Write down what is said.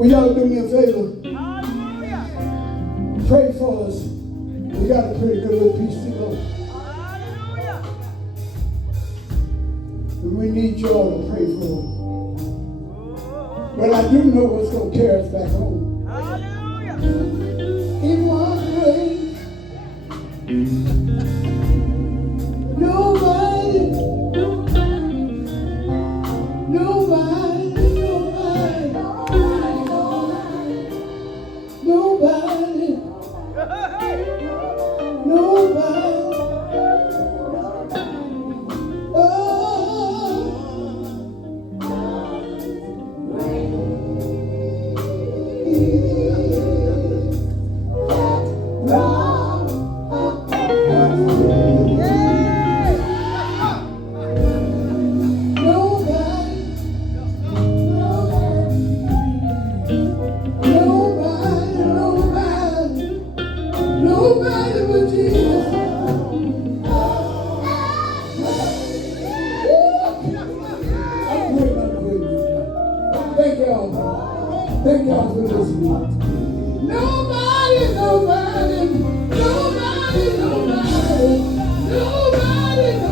Will y'all do me a favor? Hallelujah. Pray for us. We got a pretty good little piece to go. Hallelujah. And we need y'all to pray for us. But I do know what's going to carry us back home. Hallelujah. In one way, nobody, nobody, nobody, nobody, nobody. Nobody but Jesus. I'm quitting. Thank y'all. Thank y'all for listening. Nobody, nobody, nobody, nobody, nobody, nobody.